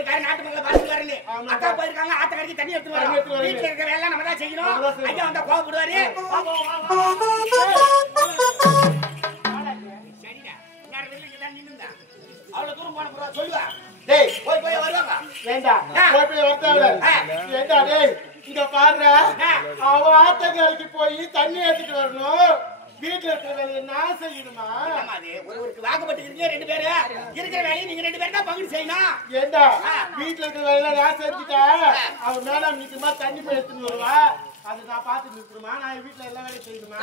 போயிருக்காரு நாட்டு மக்களை பாத்துட்டு வரேன்னு. அக்கா போயிருக்காங்க ஆத்தக்கரைக்கு தண்ணி எடுத்து வரோம். வீட்டுல இருக்க வேலை நம்ம தான் செய்யணும். ஐயா வந்தா கோவப்படுவாரு. சரிடா நேரம் வெளியில தான் நின்னுங்க. அவ்வளவு தூரம் போன போறா சொல்லுவா. டேய் போய் வருவாங்க. ஏண்டா போய் வரதாவல. ஏண்டா டேய் இங்க பாருடா. அவ ஆத்தங்கரைக்கு போய் தண்ணி எடுத்துட்டு வரணும். வீட்டுல இருக்கிற வேலையை நான் செய்யணுமா? ஒருவருக்கு வாக்கப்பட்டு இருக்கீங்க ரெண்டு பேரு. இருக்கிற வேலையை நீங்க ரெண்டு பேரும் தான் பங்கு செய்யணும். ஏண்டா வீட்டுல இருக்கிற வேலையில நான் செஞ்சுட்டா அவன் மேடம் நிச்சயமா தண்ணி போய் எடுத்துட்டு வருவா. அது நான் பாத்து நிறுத்தணுமா? நான் வீட்டுல எல்லா வேலையும் செய்யணுமா?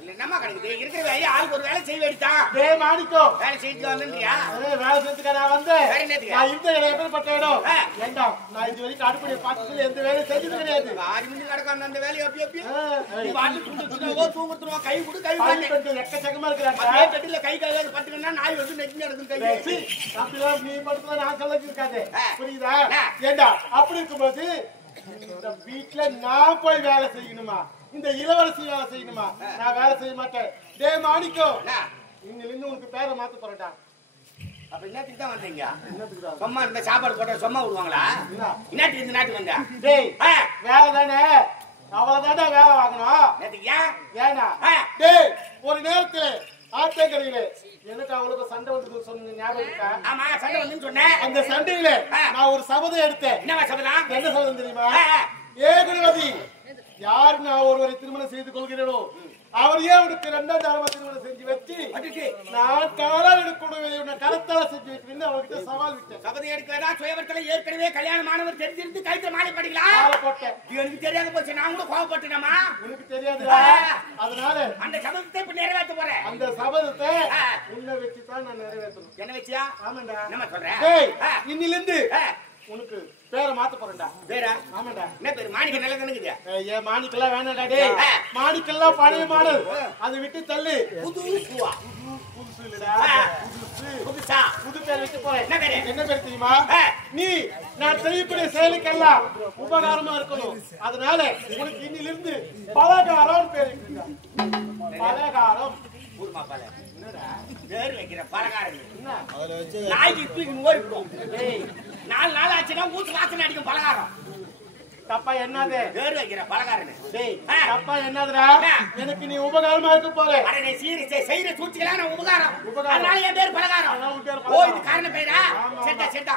இல்ல என்னமா கிடைக்குது? இருக்கிற வேலையை ஆளுக்கு ஒரு வேலை செய்ய வேண்டியதான். டேய் மாணிக்கோ வேலை செய்யிட்டு வந்தியா? வேலை செஞ்சுக்க நான் வந்தேன். நான் இந்த இடம் எப்படிப்பட்ட இடம்? ஏண்டா நான் இது வரைக்கும் அடுப்படியை பார்த்து எந்த வேலையும் செஞ்சது கிடையாது. 6 மணி நடக்காம அந்த வேலையை அப்படி வாட்டி தூங்குறோம். கை கொடு கை எக்கச்சக்கமா இருக்கிறாங்க. கட்டில கை கால பட்டுக்கன்னா நாய் வந்து நெஞ்சு நடக்கும் கை வச்சு. அப்படிலாம் நீ மட்டும் நான் சொல்ல இருக்காது. புரியுதா? ஏண்டா அப்படி இருக்கும்போது இந்த வீட்டுல நான் போய் வேலை செய்யணுமா? இந்த இளவரசி வேலை செய்யணுமா? நான் வேலை செய்ய மாட்டேன். டே மாணிக்கோ இன்னிலிருந்து உனக்கு பேரை மாத்த போறேன்டா. அப்ப என்னத்துக்கு தான் வந்தீங்க? சும்மா இந்த சாப்பாடு போட்டா சும்மா விடுவாங்களா? என்னத்துக்கு இந்த நாட்டுக்கு வந்தா? டேய் வேலை தானே அவ்வளவுதான்டா வேலை வாங்கணும். ஏன்னா டேய் ஒரு நேரத்துல ஆத்தங்கரையில எனக்கு அவங்களுக்கு சண்டை வந்து சொன்ன ஞாபகம் இருக்கா? ஆமா சண்டை வந்து சொன்னேன். அந்த சண்டையில நான் ஒரு சபதம் எடுத்தேன். என்ன சபதம்? என்ன சபதம் தெரியுமா? ஏகுணவதி யார் நான் ஒருவரை திருமணம் செய்து கொள்கிறேனோ அவரையே அவனுக்கு 2ஆம் தரமா திருமணம் செஞ்சு வச்சு நான் காலால் எடுக்கக்கூடிய கரத்தால செஞ்சு வைக்கிறேன்னு அவர்கிட்ட சவால் விட்டேன். சபதம் எடுக்கிறதா சுயவர்த்தல ஏற்கனவே கல்யாணமானவர் தெரிஞ்சிருந்து கைத்துல மாலை படிக்கலாம் போட்டேன். எனக்கு தெரியாத போச்சு. நான் கூட கோவப்பட்டேனமா? உனக்கு தெரியாது. அதனால அந்த சபதத்தை இப்ப நிறைவேற்ற போறேன். அந்த சபதத்தை உன்னை வச்சுதான் நான் நிறைவேற்றணும். என்ன வச்சியா? ஆமாண்டா. என்ன சொல்றேன்? இன்னிலிருந்து உனக்கு பேரை மாத்த போறேன்டா. பேரா? ஆமாண்டா. என்ன பேரு? மாணிக்க நல்ல கணக்குது. ஏ மாணிக்கெல்லாம் வேணாடா டேய். மாணிக்கெல்லாம் பழைய மாடல். அதை விட்டு தள்ளு. புது பூவா? புதுசு இல்லடா. புதுசா? புது பேர் வைக்க போறேன். என்ன பேரு? என்ன பேர் தெரியுமா? நீ நான் செய்யக்கூடிய செயலுக்கெல்லாம் உபகாரமா இருக்கணும். அதனால உனக்கு இன்னிலிருந்து பலகாரம் பேர் வைக்கிறா. பலகாரம். ஊர்மா பல. என்னடா? பேர் வைக்கிற பலகாரம். என்ன? அதுல வச்சு நாய்க்கு தூக்கி ஓடி போடும். டேய் 4 நாள் ஆச்சுனா மூச்சு வாசனை அடிக்கும் பலகாரம். தப்பா என்னது? பேர் வைக்கிற பலகாரம். டேய் தப்பா என்னதுடா? எனக்கு நீ உபகாரமா இருக்க போற. அட நீ செய்யற சூழ்ச்சிகளா நான் உபகாரம். அதனால என் பேர் பலகாரம். ஓ இது காரண பேரா? செட்டா.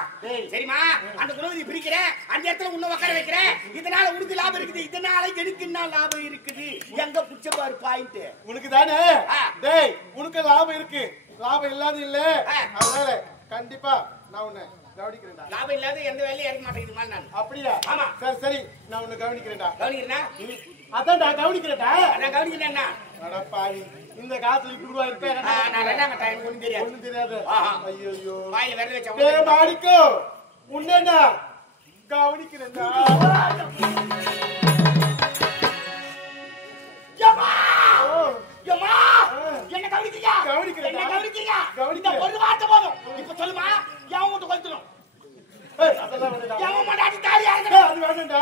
சரிமா? அந்த குணவதி பிரிக்கிறேன். அந்த இடத்துல உன்ன உட்கார வைக்கிறேன். இதனால உனக்கு லாபம் இருக்குது. இதனால எனக்கு என்ன லாபம் இருக்குது? எங்க புடிச்ச பாரு பாயிண்ட். உனக்கு தானே? டேய் உனக்கு லாபம் இருக்கு. லாபம் இல்லாத இல்ல. அதனால கண்டிப்பா நான் உன்னை கவனிக்கிறேன்டா. லாபம் இல்லாத எந்த வேலையும் இறக்க மாட்டேங்குது மாதிரி நான். அப்படியா? ஆமா. சரி நான் உன்னை கவனிக்கிறேன்டா. கவனிக்கிறேனா? அதான்டா கவனிக்கிறேன்டா. நான் கவனிக்கிறேன்னா அட பாவி இந்த காத்துல இப்படி இருப்பேன். நான் ரெண்டாம் டைம் ஒண்ணும் தெரியாது. ஒண்ணும் தெரியாது. ஐயோ வாயில விரல வச்சா. டேய் மாணிக்கோ உன்னேடா கவனிக்கிறேன்டா. யம்மா! யம்மா! என்ன கவனிக்கிறீங்க? கவனிக்கிறேன். என்ன கவனிக்கிறீங்க? இந்த ஒரு வார்த்தை போதும். இப்ப சொல்லுமா? யாவும் விட்டு கொளுத்துறோம். அதெல்லாம் வேண்டாம். யாவும் மண்டாடி தாலி அறுக்கணும். அது வேண்டாம்டா.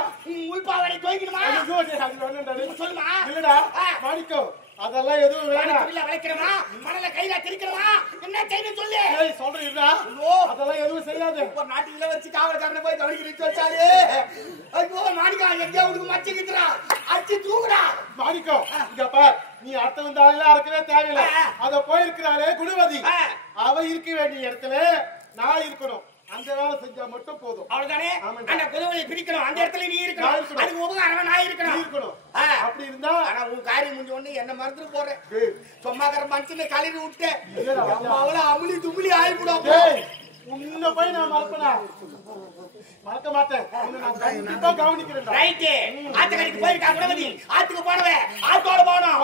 உள்பாவடை தோய்க்கணுமா? அது வேண்டாம்டா. சொல்லுமா? இல்லடா மாணிக்கோ அதெல்லாம் எதுவும் வேண்டாம். இல்ல வளைக்கணுமா? மணல கையில திரிக்கணுமா? என்ன செய்யணும் சொல்லு. ஏய் சொல்றீங்களா? அதெல்லாம் எதுவும் செய்யாது. இப்ப நாட்டுல வச்சு காவல்காரனை போய் கவனிக்கிறேன்னு சொல்லிட்டாரு. ஐயோ மாணிக்கா எங்க உனக்கு மச்சிக்குதுடா. அச்சி தூக்குடா. மாணிக்கோ இங்க பார் நீ அடுத்த வந்தாலும் அறக்கவே தேவையில்லை. அத போயிருக்கிறாளே குணவதி அவ இருக்க வேண்டிய இடத்துல நான் இருக்கணும். அந்த வேலை செஞ்சா மட்டும் போதும். அவ்வளவுதானே? அந்த குணவதியை பிரிக்கணும். அந்த இடத்துல நீ இருக்கணும். அதுக்கு உபகாரமா நான் இருக்கணும். அப்படி இருந்தா ஆனா உன் காரியம் முடிஞ்ச உடனே என்ன மறந்துட்டு போறேன். சும்மாக்கிற மனுஷனை கலரி விட்டு அவ்வளவு அமுளி துமிளி ஆயிடும். உன்னை போய் நான் மறக்க மாட்டேன். நான் கவனிக்கிறேன். ரைட்டு. ஆத்துக்கரைக்கு போயிருக்கா குணவதி. ஆத்துக்கு போனவே ஆத்தோட போகணும்.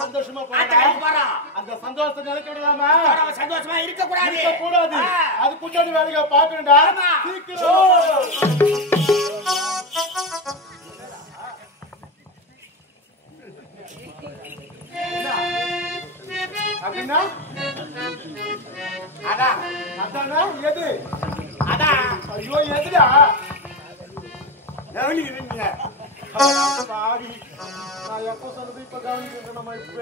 சந்தோஷமா போறோம். அந்த சந்தோஷத்தை நிலைக்க விடலாமா? சந்தோஷமா இருக்க கூடாது. அது கூட்டாடி வேலையை பாக்கணும்டா. அப்படின்னா அதானா எது? அதான் ஐயோ எதுடா? கவனிக்கிறீங்க. பாவி, நான் எப்போ சொல்றது இப்ப கவனிக்கிறேன். நம்ம இப்ப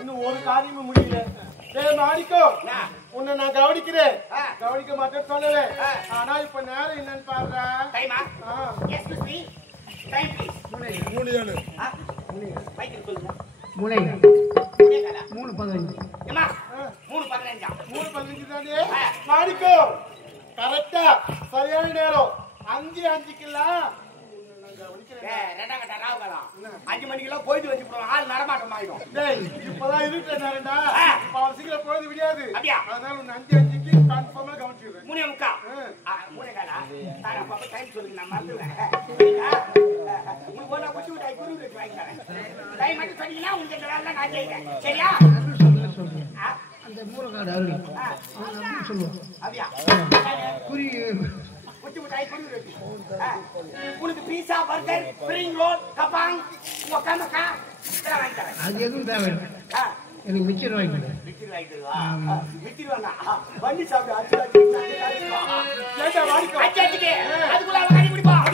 இன்னும் ஒரு காரியமும் முடியல. மாணிக்கோ, உன்னை நான் கவனிக்கிறேன், கவனிக்க மாட்டேன்னு சொல்லல. ஆனா இப்ப நேரம் என்னன்னு பாருடா. டைமா? Excuse me, time please. 3:07. Michael சொல்லுங்க. 3:15. ஏமா 3:15. 3:15 தானே மாணிக்கோ? கரெக்டா சரியான நேரம். 5:05க்குலாம் ரெண்டாம் கட்ட ராவுக்கலாம். 5 மணிக்கெல்லாம் போயிட்டு வச்சு போடுவோம். ஆள் நடமாட்டம் ஆயிடும். இப்பதான் இருக்கிற நேரம்டா. இப்ப அவன் சீக்கிரம் பொழுது விடியாது. அப்படியா? அதனால உன்னை 5:05க்கு கன்ஃபார்மா கவனிச்சிடுறேன். 3:45. 3:15. சார் அப்ப டைம் சொல்லுங்க, நான் மறந்துடுவேன். உங்களுக்கு ஒண்ணா குச்சி விட்டாய் குரு வச்சு வாங்கிக்கிறேன். டைம் மட்டும் சொன்னீங்கன்னா உங்களுக்கு இந்த வேலை நான் செய்கிறேன். சரியா? அந்த மூலக்காடு அருள் சொல்லுவோம். அப்படியா? குறி குச்சி விட்டாய் குரு வச்சு. உனக்கு பீஸா, பர்கர், ஸ்ப்ரிங் ரோல், கபாங், மக்கா இதெல்லாம் வாங்கிக்கிறேன். அது எதுவும் தேவை எனக்கு மிச்சர் வாங்கிக்கிறேன். மிச்சர் வாங்கிடுவா? மிச்சர் வேணா, வண்டி சாப்பிடு. அதுக்குள்ள கறி பிடிப்போம்.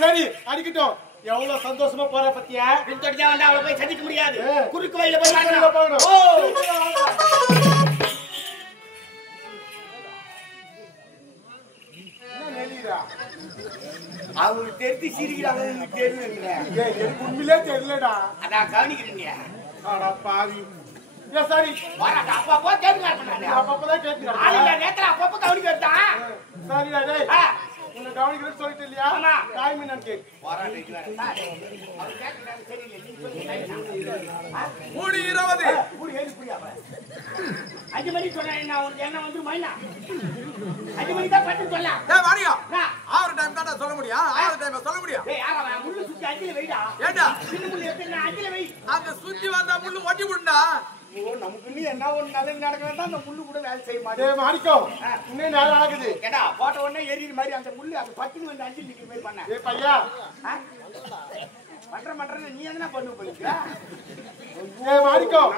சரி அடிக்கட்டும். எவ்வளவு சந்தோஷமா போற பத்தியா? பின்தொடர்ந்து வந்தா அவளை போய் சந்திக்க முடியாது. குறுக்கு வழியில போய் அவங்களுக்கு தெரிஞ்சு சிரிக்கிறாங்க. எனக்கு உண்மையிலே தெரியலடா. அதான் கவனிக்கிறீங்க. பாவி. சரி அப்பப்போ கேட்டுக்காரு. அப்பப்பதான் கேட்கிறேன். நேரத்துல அப்பப்போ கவனிக்கிறதான். சரிடா டேய், உன்னை கவனிக்கிறேன்னு சொல்லிட்டு இல்லையா? டைம் என்னன்னு கேட்கு. 5 மணிக்கு சொன்னேன். நான் உனக்கு என்ன வந்து மைனா 5 மணிக்கு தான் பட்டு சொல்ல. ஆறு டைம் தான் சொல்ல முடியும். ஆறு டைம் சொல்ல முடியும். முள்ளு சுத்தி 5ல வைடா. ஏண்டா சின்ன முள்ளு எடுத்து 5ல வை. அந்த சுத்தி வந்தா முள்ளு ஒட்டி விடுண்டா. நமக்கு என்ன ஒரு நல்லது நடக்கிறதா அந்த முள்ளு கூட வேலை செய்ய மாட்டேன். மாணிக்கம் இன்னும் நேரம் ஆகுது. ஏடா போட்ட உடனே எரியுற மாதிரி அந்த முள்ளு அந்த பட்டுன்னு வந்து 5 நிக்கிற மாதிரி பண்ண. பையா பண்றேன்னு நீ என்ன பண்ணு போலிக்கா? மாணிக்கம்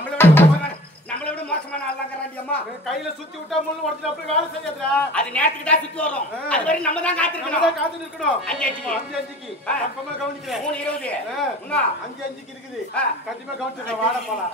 நம்மள விட மோசமான ஆள் தான் அம்மா. கையில சுத்தி விட்டா முள்ளு உடச்சு அப்படியே வேலை செய்யாதுடா. அது நேரத்துக்கு தான் சுத்தி வரும். அது வரை நம்ம தான் காத்திருக்கணும். 5:05க்கு கன்ஃபார்மா கவனிக்கிறேன். 3:20 5:05க்கு இருக்குது. கண்டிப்பா கவனிச்சிடலாம். வாட போலாம்.